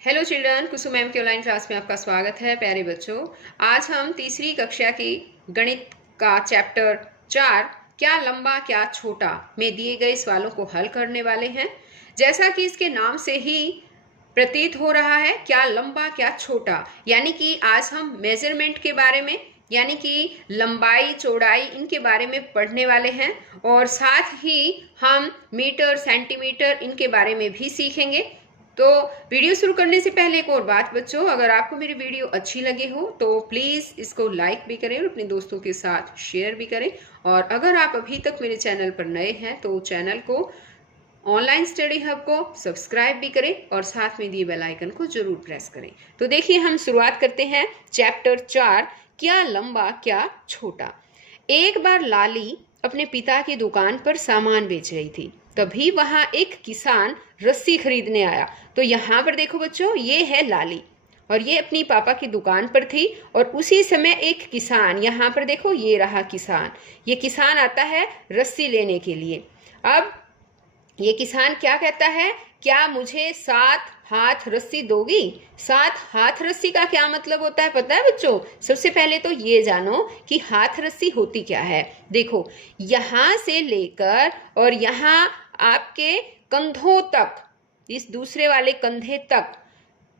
Hello children, कुसुम ma'am की online class में आपका स्वागत है। प्यारे बच्चों, आज हम तीसरी कक्षा की गणित का चैप्टर 4 क्या लंबा क्या छोटा में दिए गए सवालों को हल करने वाले हैं। जैसा कि इसके नाम से ही प्रतीत हो रहा है, क्या लंबा क्या छोटा, यानी कि आज हम मेजरमेंट के बारे में यानी कि लंबाई चौड़ाई इनके बारे में पढ़ने वाले हैं और साथ ही हम मीटर सेंटीमीटर इनके बारे में भी सीखेंगे। तो वीडियो शुरू करने से पहले एक और बात बच्चों, अगर आपको मेरी वीडियो अच्छी लगी हो तो प्लीज़ इसको लाइक भी करें और अपने दोस्तों के साथ शेयर भी करें। और अगर आप अभी तक मेरे चैनल पर नए हैं तो चैनल को ऑनलाइन स्टडी हब को सब्सक्राइब भी करें और साथ में दिए बेल आइकन को जरूर प्रेस करें। तो देखिए, हम शुरुआत करते हैं चैप्टर 4 क्या लंबा क्या छोटा। एक बार लाली अपने पिता की दुकान पर सामान बेच रही थी। तभी वहां एक किसान रस्सी खरीदने आया। तो यहाँ पर देखो बच्चों, ये है लाली और ये अपनी पापा की दुकान पर थी और उसी समय एक किसान, यहाँ पर देखो ये रहा किसान, ये किसान आता है रस्सी लेने के लिए। अब ये किसान क्या कहता है, क्या मुझे 7 हाथ रस्सी दोगी? 7 हाथ रस्सी का क्या मतलब होता है पता है बच्चों? सबसे पहले तो ये जानो कि हाथ रस्सी होती क्या है। देखो, यहाँ से लेकर और यहाँ आपके कंधों तक, इस दूसरे वाले कंधे तक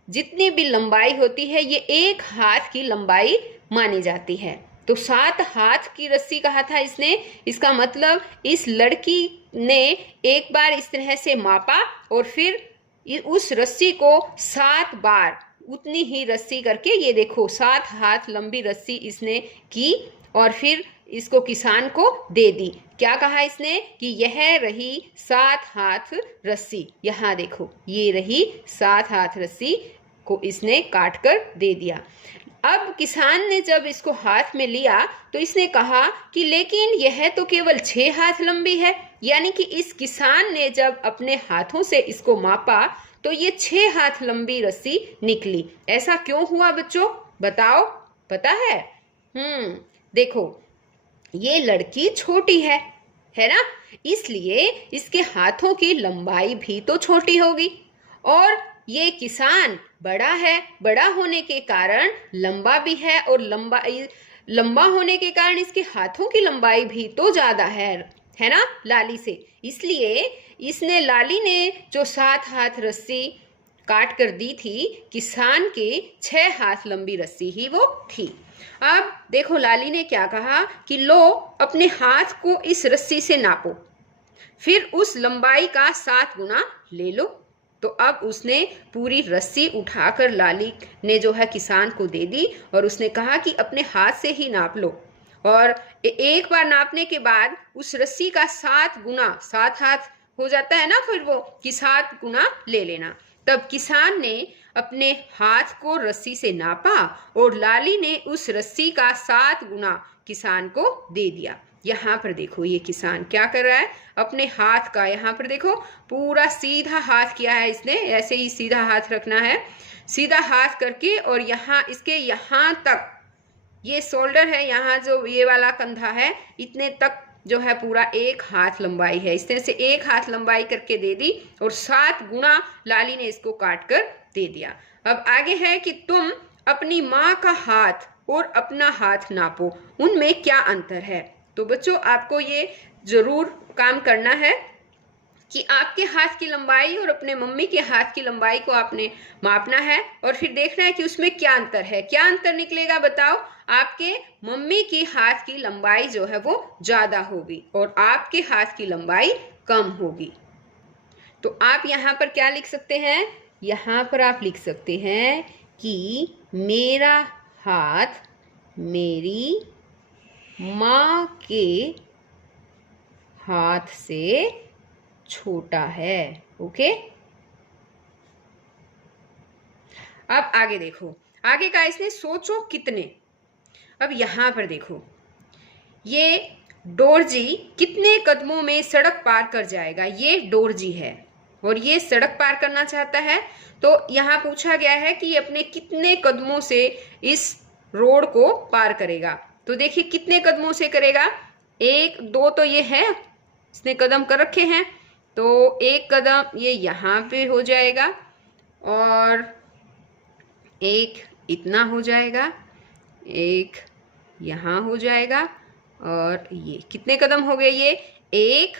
जितनी भी लंबाई होती है ये 1 हाथ की लंबाई मानी जाती है। तो 7 हाथ की रस्सी कहा था इसने। इसका मतलब इस लड़की ने एक बार इस तरह से मापा और फिर उस रस्सी को 7 बार उतनी ही रस्सी करके, ये देखो 7 हाथ लंबी रस्सी इसने की और फिर इसको किसान को दे दी। क्या कहा इसने कि यह रही 7 हाथ रस्सी। यहाँ देखो, ये रही 7 हाथ रस्सी को इसने काट कर दे दिया। अब किसान ने जब इसको हाथ में लिया तो इसने कहा कि लेकिन यह तो केवल 6 हाथ लंबी है। यानी कि इस किसान ने जब अपने हाथों से इसको मापा तो ये 6 हाथ लंबी रस्सी निकली। ऐसा क्यों हुआ बच्चों, बताओ, पता है? देखो, ये लड़की छोटी है ना, इसलिए इसके हाथों की लंबाई भी तो छोटी होगी। और ये किसान बड़ा है, बड़ा होने के कारण लंबा भी है और लंबा होने के कारण इसके हाथों की लंबाई भी तो ज्यादा है ना लाली से। इसलिए इसने, लाली ने जो 7 हाथ रस्सी काट कर दी थी, किसान के 6 हाथ लंबी रस्सी ही वो थी। अब देखो, लाली ने क्या कहा कि लो अपने हाथ को इस रस्सी से नापो, फिर उस लंबाई का 7 गुना ले लो। तो अब उसने पूरी रस्सी उठाकर लाली ने जो है किसान को दे दी और उसने कहा कि अपने हाथ से ही नाप लो और एक बार नापने के बाद उस रस्सी का 7 गुना, 7 हाथ हो जाता है ना फिर वो, कि 7 गुना ले लेना। तब किसान ने अपने हाथ को रस्सी से नापा और लाली ने उस रस्सी का 7 गुना किसान को दे दिया। यहाँ पर देखो, ये किसान क्या कर रहा है, अपने हाथ का, यहाँ पर देखो पूरा सीधा हाथ किया है इसने। ऐसे ही सीधा हाथ रखना है, सीधा हाथ करके और यहाँ इसके यहाँ तक, ये शोल्डर है, यहाँ जो ये वाला कंधा है, इतने तक जो है पूरा 1 हाथ लंबाई है। इस तरह से 1 हाथ लंबाई करके दे दी और 7 गुना लाली ने इसको काट कर दे दिया। अब आगे है कि तुम अपनी माँ का हाथ और अपना हाथ नापो, उनमें क्या अंतर है। तो बच्चों, आपको ये जरूर काम करना है कि आपके हाथ की लंबाई और अपने मम्मी के हाथ की लंबाई को आपने मापना है और फिर देखना है कि उसमें क्या अंतर है। क्या अंतर निकलेगा बताओ? आपके मम्मी की हाथ की लंबाई जो है वो ज्यादा होगी और आपके हाथ की लंबाई कम होगी। तो आप यहाँ पर क्या लिख सकते हैं? यहाँ पर आप लिख सकते हैं कि मेरा हाथ मेरी माँ के हाथ से छोटा है। ओके, अब आगे देखो, आगे का इसने सोचो कितने। अब यहाँ पर देखो, ये डोरजी कितने कदमों में सड़क पार कर जाएगा। ये डोरजी है और ये सड़क पार करना चाहता है। तो यहाँ पूछा गया है कि ये अपने कितने कदमों से इस रोड को पार करेगा। तो देखिए कितने कदमों से करेगा, 1 2 तो ये है, इसने कदम कर रखे हैं, तो 1 कदम ये यहाँ पे हो जाएगा और एक इतना हो जाएगा, एक यहाँ हो जाएगा, और ये कितने कदम हो गए? ये 1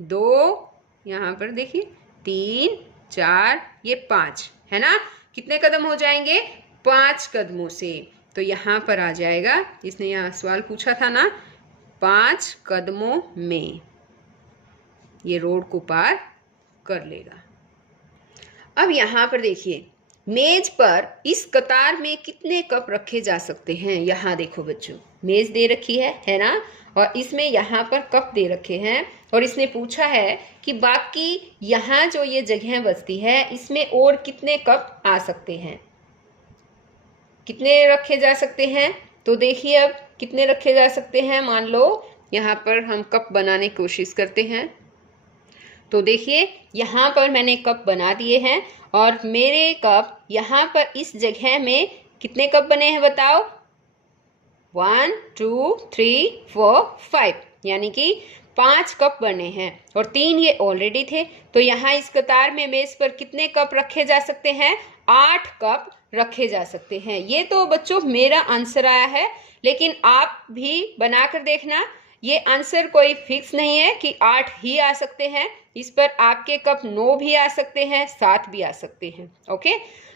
2, यहाँ पर देखिए 3 4, ये 5 है ना। कितने कदम हो जाएंगे? 5 कदमों से। तो यहाँ पर आ जाएगा, इसने यहाँ सवाल पूछा था ना, 5 कदमों में ये रोड को पार कर लेगा। अब यहाँ पर देखिए, मेज पर इस कतार में कितने कप रखे जा सकते हैं? यहाँ देखो बच्चों, मेज दे रखी है ना, और इसमें यहाँ पर कप दे रखे हैं, और इसने पूछा है कि बाकी यहाँ जो ये जगह बचती है इसमें और कितने कप आ सकते हैं, कितने रखे जा सकते हैं। तो देखिए अब कितने रखे जा सकते हैं। मान लो यहाँ पर हम कप बनाने की कोशिश करते हैं, तो देखिए यहाँ पर मैंने कप बना दिए हैं, और मेरे कप यहाँ पर इस जगह में कितने कप बने हैं बताओ? 1 2 3 4 5, यानी कि 5 कप बने हैं, और 3 ये ऑलरेडी थे। तो यहाँ इस कतार में मेज पर कितने कप रखे जा सकते हैं? 8 कप रखे जा सकते हैं। ये तो बच्चों मेरा आंसर आया है, लेकिन आप भी बनाकर देखना। ये आंसर कोई फिक्स नहीं है कि 8 ही आ सकते हैं, इस पर आपके कप 9 भी आ सकते हैं, 7 भी आ सकते हैं। ओके,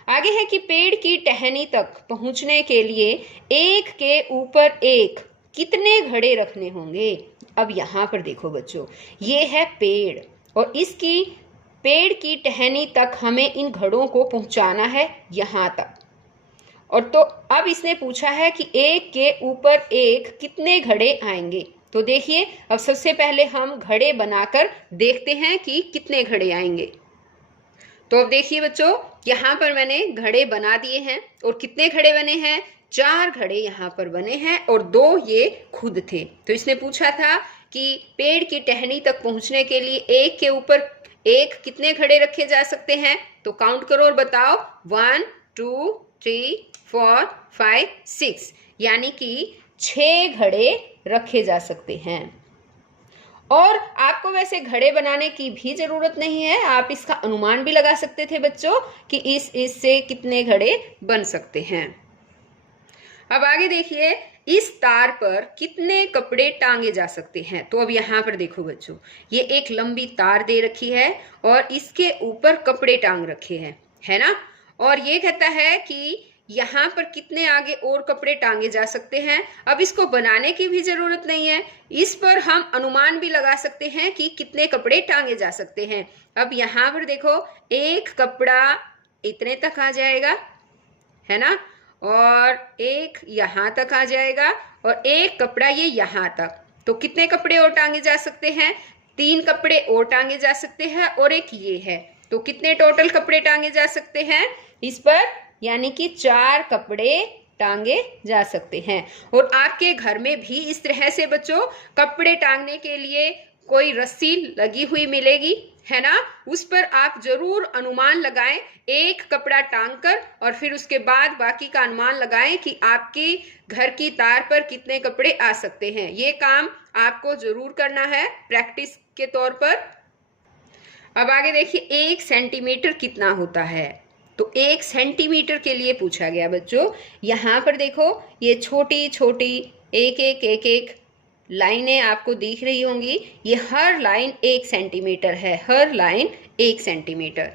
आगे है कि पेड़ की टहनी तक पहुंचने के लिए एक के ऊपर एक कितने घड़े रखने होंगे? अब यहाँ पर देखो बच्चों, ये है पेड़, और इसकी पेड़ की टहनी तक हमें इन घड़ों को पहुंचाना है यहाँ तक। और तो अब इसने पूछा है कि एक के ऊपर एक कितने घड़े आएंगे। तो देखिए, अब सबसे पहले हम घड़े बनाकर देखते हैं कि कितने घड़े आएंगे। तो अब देखिए बच्चों, यहाँ पर मैंने घड़े बना दिए हैं, और कितने घड़े बने हैं? 4 घड़े यहाँ पर बने हैं, और 2 ये खुद थे। तो इसने पूछा था कि पेड़ की टहनी तक पहुंचने के लिए एक के ऊपर एक कितने घड़े रखे जा सकते हैं। तो काउंट करो और बताओ। 1 2 3 4 5 6, यानी कि 6 घड़े रखे जा सकते हैं। और आपको वैसे घड़े बनाने की भी जरूरत नहीं है, आप इसका अनुमान भी लगा सकते थे बच्चों कि इससे कितने घड़े बन सकते हैं। अब आगे देखिए, इस तार पर कितने कपड़े टांगे जा सकते हैं। तो अब यहाँ पर देखो बच्चों, ये एक लंबी तार दे रखी है, और इसके ऊपर कपड़े टांग रखे हैं, है ना। और ये कहता है कि यहाँ पर कितने आगे और कपड़े टांगे जा सकते हैं। अब इसको बनाने की भी जरूरत नहीं है, इस पर हम अनुमान भी लगा सकते हैं कि कितने कपड़े टांगे जा सकते हैं। अब यहाँ पर देखो, एक कपड़ा इतने तक आ जाएगा, है ना, और एक यहाँ तक आ जाएगा, और एक कपड़ा ये यहाँ तक। तो कितने कपड़े और टांगे जा सकते हैं? 3 कपड़े और टांगे जा सकते हैं, और एक ये है। तो कितने टोटल कपड़े टांगे जा सकते हैं इस पर? यानी कि 4 कपड़े टांगे जा सकते हैं। और आपके घर में भी इस तरह से बच्चों कपड़े टांगने के लिए कोई रस्सी लगी हुई मिलेगी, है ना। उस पर आप जरूर अनुमान लगाएं, एक कपड़ा टांग कर, और फिर उसके बाद बाकी का अनुमान लगाएं कि आपके घर की तार पर कितने कपड़े आ सकते हैं। ये काम आपको जरूर करना है प्रैक्टिस के तौर पर। अब आगे देखिए, 1 सेंटीमीटर कितना होता है। तो 1 सेंटीमीटर के लिए पूछा गया बच्चों। यहाँ पर देखो, ये छोटी छोटी एक लाइनें आपको दिख रही होंगी। ये हर लाइन 1 सेंटीमीटर है, हर लाइन 1 सेंटीमीटर।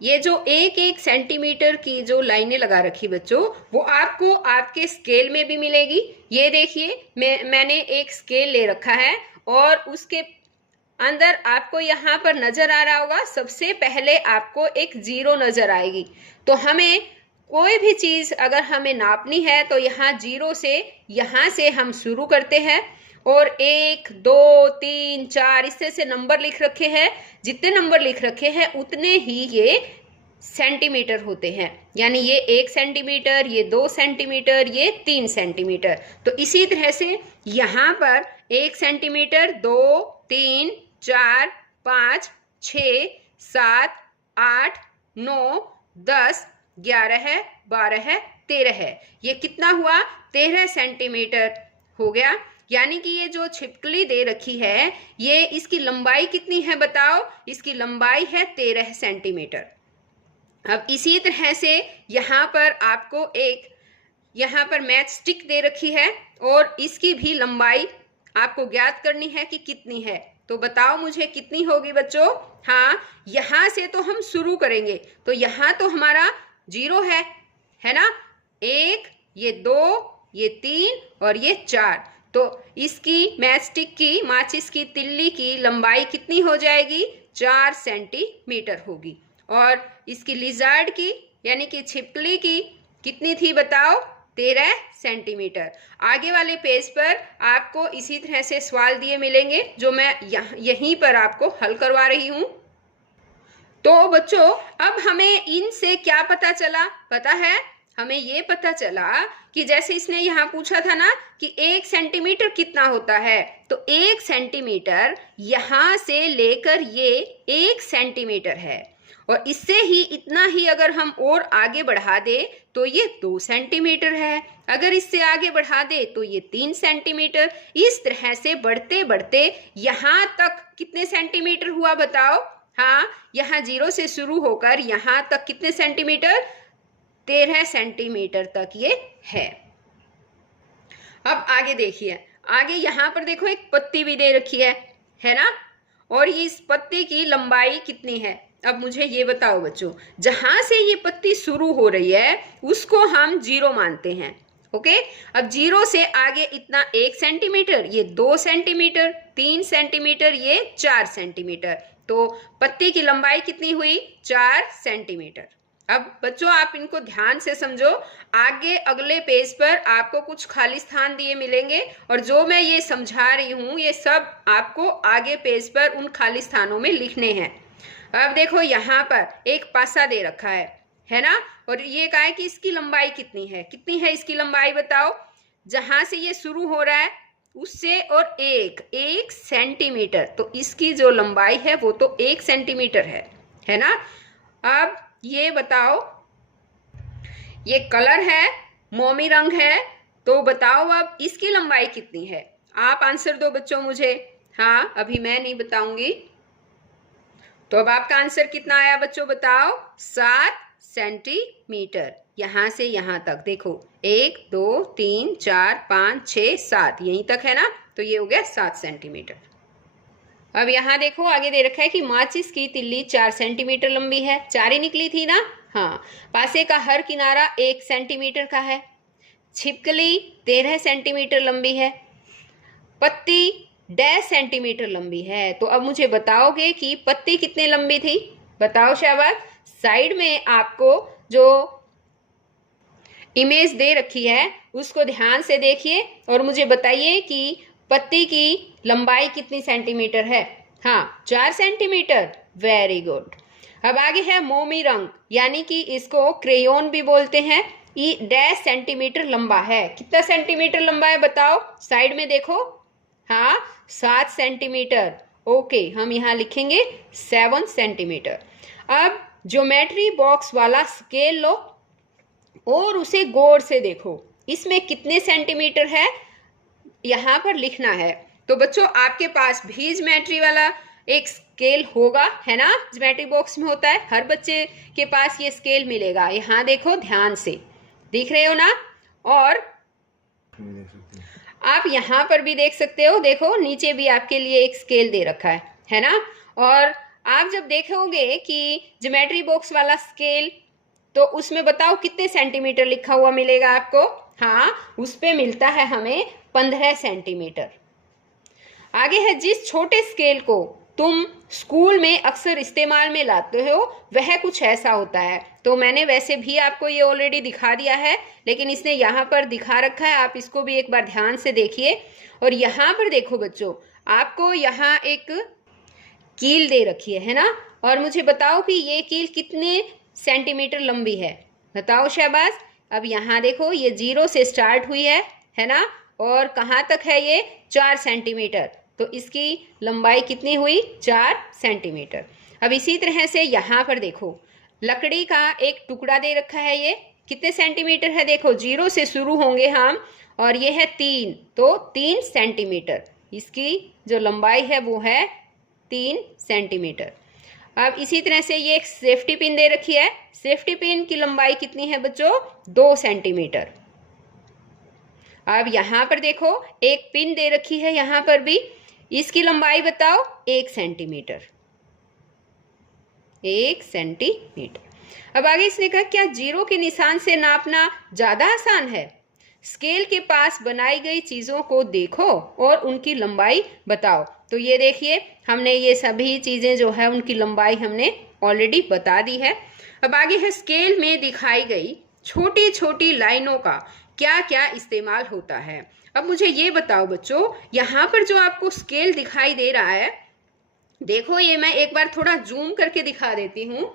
ये जो 1 सेंटीमीटर की जो लाइनें लगा रखी बच्चों, वो आपको आपके स्केल में भी मिलेगी। ये देखिए, मैंने एक स्केल ले रखा है, और उसके अंदर आपको यहाँ पर नजर आ रहा होगा, सबसे पहले आपको एक 0 नजर आएगी। तो हमें कोई भी चीज अगर हमें नापनी है तो यहाँ 0 से, यहाँ से हम शुरू करते हैं, और 1 2 3 4 इस तरह से नंबर लिख रखे हैं। जितने नंबर लिख रखे हैं उतने ही ये सेंटीमीटर होते हैं। यानी ये 1 सेंटीमीटर, ये 2 सेंटीमीटर, ये 3 सेंटीमीटर। तो इसी तरह से यहाँ पर 1 सेंटीमीटर, 2 3 4 5 6 7 8 9 10 11 12 13 है। ये कितना हुआ? 13 सेंटीमीटर हो गया। यानी कि ये जो छिपकली दे रखी है, ये इसकी लंबाई कितनी है बताओ? इसकी लंबाई है 13 सेंटीमीटर। अब इसी तरह से यहाँ पर आपको एक यहाँ पर मैच स्टिक दे रखी है और इसकी भी लंबाई आपको ज्ञात करनी है कि कितनी है। तो बताओ मुझे कितनी होगी बच्चों। हाँ, यहाँ से तो हम शुरू करेंगे, तो यहाँ तो हमारा 0 है ना। 1, ये 2, ये 3 और ये 4। तो इसकी मैच स्टिक की, माचिस की तिल्ली की लंबाई कितनी हो जाएगी? 4 सेंटीमीटर होगी। और इसकी लिजार्ड की यानी कि छिपकली की कितनी थी बताओ? 13 सेंटीमीटर। आगे वाले पेज पर आपको इसी तरह से सवाल दिए मिलेंगे जो मैं यहीं पर आपको हल करवा रही हूं। तो बच्चों, अब हमें इनसे क्या पता चला? पता है, हमें ये पता चला कि जैसे इसने यहाँ पूछा था ना कि 1 सेंटीमीटर कितना होता है, तो 1 सेंटीमीटर यहाँ से लेकर ये 1 सेंटीमीटर है। और इससे ही इतना ही अगर हम और आगे बढ़ा दे तो ये 2 सेंटीमीटर है। अगर इससे आगे बढ़ा दे तो ये 3 सेंटीमीटर। इस तरह से बढ़ते बढ़ते यहाँ तक कितने सेंटीमीटर हुआ बताओ? हाँ, यहाँ 0 से शुरू होकर यहाँ तक कितने सेंटीमीटर? 13 सेंटीमीटर तक ये है। अब आगे देखिए, आगे यहाँ पर देखो एक पत्ती भी दे रखी है ना। और इस पत्ती की लंबाई कितनी है? अब मुझे ये बताओ बच्चों, जहां से ये पत्ती शुरू हो रही है उसको हम 0 मानते हैं। ओके, अब 0 से आगे इतना 1 सेंटीमीटर, ये 2 सेंटीमीटर, 3 सेंटीमीटर, ये 4 सेंटीमीटर। तो पत्ती की लंबाई कितनी हुई? 4 सेंटीमीटर। अब बच्चों आप इनको ध्यान से समझो, आगे अगले पेज पर आपको कुछ खाली स्थान दिए मिलेंगे और जो मैं ये समझा रही हूँ ये सब आपको आगे पेज पर उन खाली स्थानों में लिखने हैं। अब देखो यहाँ पर एक पासा दे रखा है ना। और ये कहा है कि इसकी लंबाई कितनी है? कितनी है इसकी लंबाई बताओ? जहां से ये शुरू हो रहा है उससे और 1 सेंटीमीटर, तो इसकी जो लंबाई है वो तो 1 सेंटीमीटर है ना। अब ये बताओ, ये कलर है, मोमी रंग है, तो बताओ अब इसकी लंबाई कितनी है? आप आंसर दो बच्चों मुझे। हाँ, अभी मैं नहीं बताऊंगी। तो अब आपका आंसर कितना आया बच्चों बताओ? 7 सेंटीमीटर। यहां से यहां तक देखो, 1 2 3 4 5 6 7, यहीं तक है ना। तो ये हो गया 7 सेंटीमीटर। अब यहाँ देखो आगे दे रखा है कि माचिस की तिल्ली 4 सेंटीमीटर लंबी है। 4 ही निकली थी ना। हाँ, पासे का हर किनारा 1 सेंटीमीटर का है। छिपकली 13 सेंटीमीटर लंबी है। पत्ती 10 सेंटीमीटर लंबी है। तो अब मुझे बताओगे कि पत्ती कितने लंबी थी? बताओ शाबाश। साइड में आपको जो इमेज दे रखी है उसको ध्यान से देखिए और मुझे बताइए कि पत्ती की लंबाई कितनी सेंटीमीटर है? हाँ, 4 सेंटीमीटर। Very good. अब आगे है मोमी रंग, यानी कि इसको क्रेयोन भी बोलते हैं। ये 10 सेंटीमीटर लंबा है। कितना सेंटीमीटर लंबा है बताओ? साइड में देखो। हाँ, 7 सेंटीमीटर। ओके, हम यहाँ लिखेंगे 7 सेंटीमीटर। अब ज्योमेट्री बॉक्स वाला स्केल लो और उसे गौर से देखो, इसमें कितने सेंटीमीटर है यहाँ पर लिखना है। तो बच्चों आपके पास भी ज्योमेट्री वाला एक स्केल होगा, है ना। ज्योमेट्री बॉक्स में होता है, हर बच्चे के पास ये स्केल मिलेगा। यहाँ देखो ध्यान से, दिख रहे हो ना। और आप यहाँ पर भी देख सकते हो, देखो नीचे भी आपके लिए एक स्केल दे रखा है ना। और आप जब देखोगे कि ज्योमेट्री बॉक्स वाला स्केल, तो उसमें बताओ कितने सेंटीमीटर लिखा हुआ मिलेगा आपको? हाँ, उस पे मिलता है हमें 15 सेंटीमीटर। आगे है, जिस छोटे स्केल को तुम स्कूल में अक्सर इस्तेमाल में लाते हो वह कुछ ऐसा होता है। तो मैंने वैसे भी आपको ये ऑलरेडी दिखा दिया है, लेकिन इसने यहाँ पर दिखा रखा है, आप इसको भी एक बार ध्यान से देखिए। और यहाँ पर देखो बच्चों, आपको यहाँ एक कील दे रखी है ना। और मुझे बताओ कि ये कील कितने सेंटीमीटर लंबी है? बताओ शाबाश। अब यहाँ देखो, ये 0 से स्टार्ट हुई है ना। और कहाँ तक है ये? 4 सेंटीमीटर। तो इसकी लंबाई कितनी हुई? 4 सेंटीमीटर। अब इसी तरह से यहाँ पर देखो, लकड़ी का एक टुकड़ा दे रखा है, ये कितने सेंटीमीटर है? देखो 0 से शुरू होंगे हम, और ये है 3, तो 3 सेंटीमीटर। इसकी जो लंबाई है वो है 3 सेंटीमीटर। अब इसी तरह से ये एक सेफ्टी पिन दे रखी है। सेफ्टी पिन की लंबाई कितनी है बच्चों? 2 सेंटीमीटर। अब यहाँ पर देखो एक पिन दे रखी है, यहाँ पर भी, इसकी लंबाई बताओ 1 सेंटीमीटर। 1 सेंटीमीटर। अब आगे इसने कहा क्या जीरो के निशान से नापना ज्यादा आसान है? स्केल के पास बनाई गई चीजों को देखो और उनकी लंबाई बताओ। तो ये देखिए हमने ये सभी चीजें जो है उनकी लंबाई हमने ऑलरेडी बता दी है। अब आगे है स्केल में दिखाई गई छोटी छोटी लाइनों का क्या क्या इस्तेमाल होता है। अब मुझे ये बताओ बच्चों, यहाँ पर जो आपको स्केल दिखाई दे रहा है, देखो ये मैं एक बार थोड़ा जूम करके दिखा देती हूँ।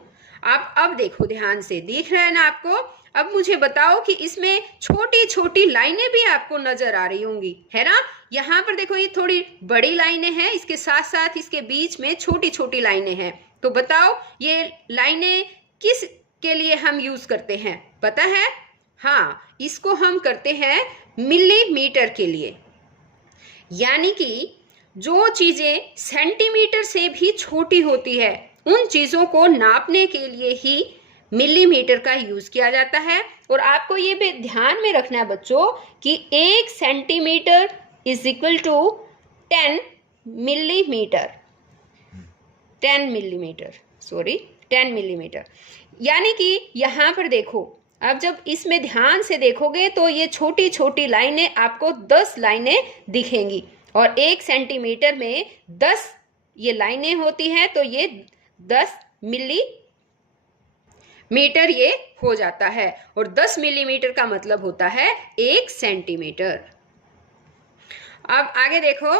आप अब देखो ध्यान से, दिख रहा है ना आपको? अब मुझे बताओ कि इसमें छोटी छोटी लाइनें भी आपको नजर आ रही होंगी, है ना? यहाँ पर देखो ये थोड़ी बड़ी लाइनें हैं, इसके साथ साथ इसके बीच में छोटी छोटी लाइनें हैं। तो बताओ ये लाइनें किस के लिए हम यूज करते हैं, पता है? हाँ, इसको हम करते हैं मिलीमीटर के लिए। यानी कि जो चीजें सेंटीमीटर से भी छोटी होती है उन चीजों को नापने के लिए ही मिलीमीटर का यूज किया जाता है। और आपको ये भी ध्यान में रखना है बच्चों कि 1 centimetre is equal to 10 millimetre. 10 millimetre. यानी कि यहाँ पर देखो, अब जब इसमें ध्यान से देखोगे तो ये छोटी छोटी लाइनें आपको 10 लाइनें दिखेंगी और 1 सेंटीमीटर में 10 ये लाइनें होती हैं, तो ये 10 मिलीमीटर ये हो जाता है। और 10 मिलीमीटर का मतलब होता है 1 सेंटीमीटर। अब आगे देखो,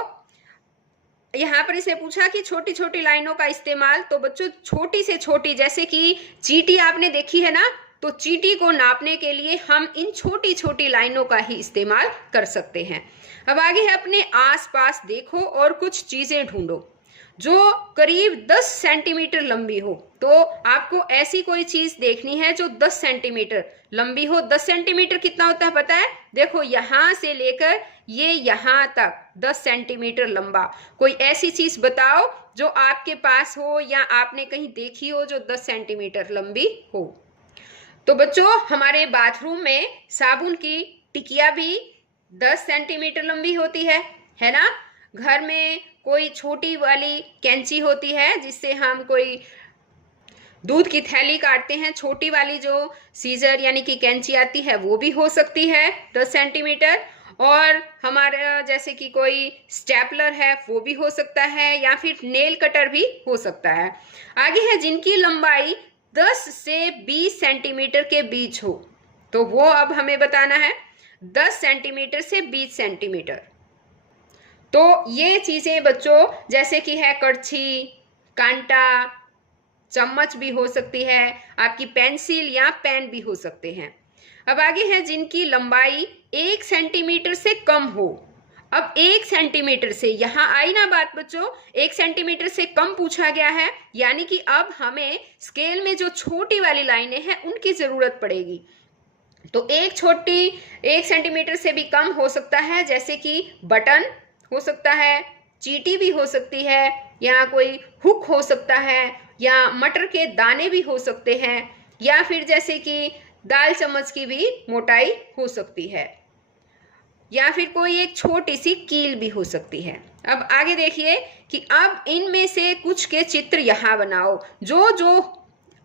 यहाँ पर इसे पूछा कि छोटी छोटी लाइनों का इस्तेमाल। तो बच्चों छोटी से छोटी, जैसे कि चींटी आपने देखी है ना, तो चींटी को नापने के लिए हम इन छोटी छोटी लाइनों का ही इस्तेमाल कर सकते हैं। अब आगे है अपने आसपास देखो और कुछ चीजें ढूंढो जो करीब 10 सेंटीमीटर लंबी हो। तो आपको ऐसी कोई चीज देखनी है जो 10 सेंटीमीटर लंबी हो। 10 सेंटीमीटर कितना होता है पता है? देखो यहां से लेकर ये यहां तक 10 सेंटीमीटर लंबा। कोई ऐसी चीज बताओ जो आपके पास हो या आपने कहीं देखी हो जो 10 सेंटीमीटर लंबी हो। तो बच्चों हमारे बाथरूम में साबुन की टिकिया भी 10 सेंटीमीटर लंबी होती है ना? घर में कोई छोटी वाली कैंची होती है जिससे हम कोई दूध की थैली काटते हैं, छोटी वाली जो सीजर यानी कि कैंची आती है वो भी हो सकती है 10 सेंटीमीटर। और हमारा जैसे कि कोई स्टेपलर है वो भी हो सकता है, या फिर नेल कटर भी हो सकता है। आगे है जिनकी लंबाई 10 से 20 सेंटीमीटर के बीच हो। तो वो अब हमें बताना है 10 सेंटीमीटर से 20 सेंटीमीटर। तो ये चीजें बच्चों जैसे कि है कड़छी, कांटा, चम्मच भी हो सकती है, आपकी पेंसिल या पेन भी हो सकते हैं। अब आगे है जिनकी लंबाई 1 सेंटीमीटर से कम हो। अब 1 सेंटीमीटर से, यहाँ आई ना बात बच्चों, 1 सेंटीमीटर से कम पूछा गया है, यानी कि अब हमें स्केल में जो छोटी वाली लाइनें हैं उनकी जरूरत पड़ेगी। तो 1 सेंटीमीटर से भी कम हो सकता है, जैसे कि बटन हो सकता है, चींटी भी हो सकती है, या कोई हुक हो सकता है, या मटर के दाने भी हो सकते हैं, या फिर जैसे कि दाल चम्मच की भी मोटाई हो सकती है, या फिर कोई एक छोटी सी कील भी हो सकती है। अब आगे देखिए कि अब इनमें से कुछ के चित्र यहाँ बनाओ। जो जो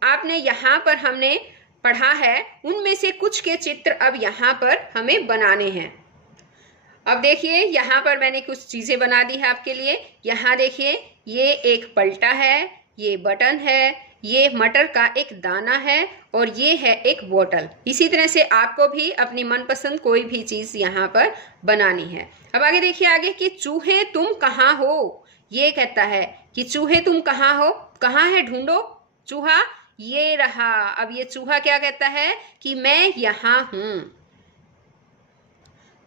आपने यहाँ पर हमने पढ़ा है उनमें से कुछ के चित्र अब यहाँ पर हमें बनाने हैं। अब देखिए यहाँ पर मैंने कुछ चीजें बना दी है आपके लिए। यहाँ देखिए ये एक पलटा है, ये बटन है, ये मटर का एक दाना है और ये है एक बोतल। इसी तरह से आपको भी अपनी मनपसंद कोई भी चीज यहाँ पर बनानी है। अब आगे देखिए आगे कि चूहे तुम कहाँ हो। ये कहता है कि चूहे तुम कहाँ हो, कहाँ है ढूंढो चूहा, ये रहा। अब ये चूहा क्या कहता है कि मैं यहाँ हूं।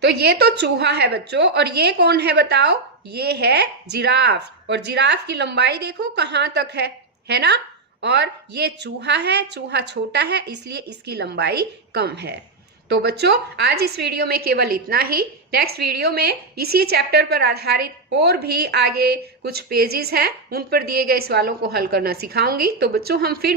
तो ये तो चूहा है बच्चों, और ये कौन है बताओ? ये है जिराफ। और जिराफ की लंबाई देखो कहाँ तक है ना? और ये चूहा है, चूहा छोटा है इसलिए इसकी लंबाई कम है। तो बच्चों आज इस वीडियो में केवल इतना ही। नेक्स्ट वीडियो में इसी चैप्टर पर आधारित और भी आगे कुछ पेजेस हैं, उन पर दिए गए सवालों को हल करना सिखाऊंगी। तो बच्चों हम फिर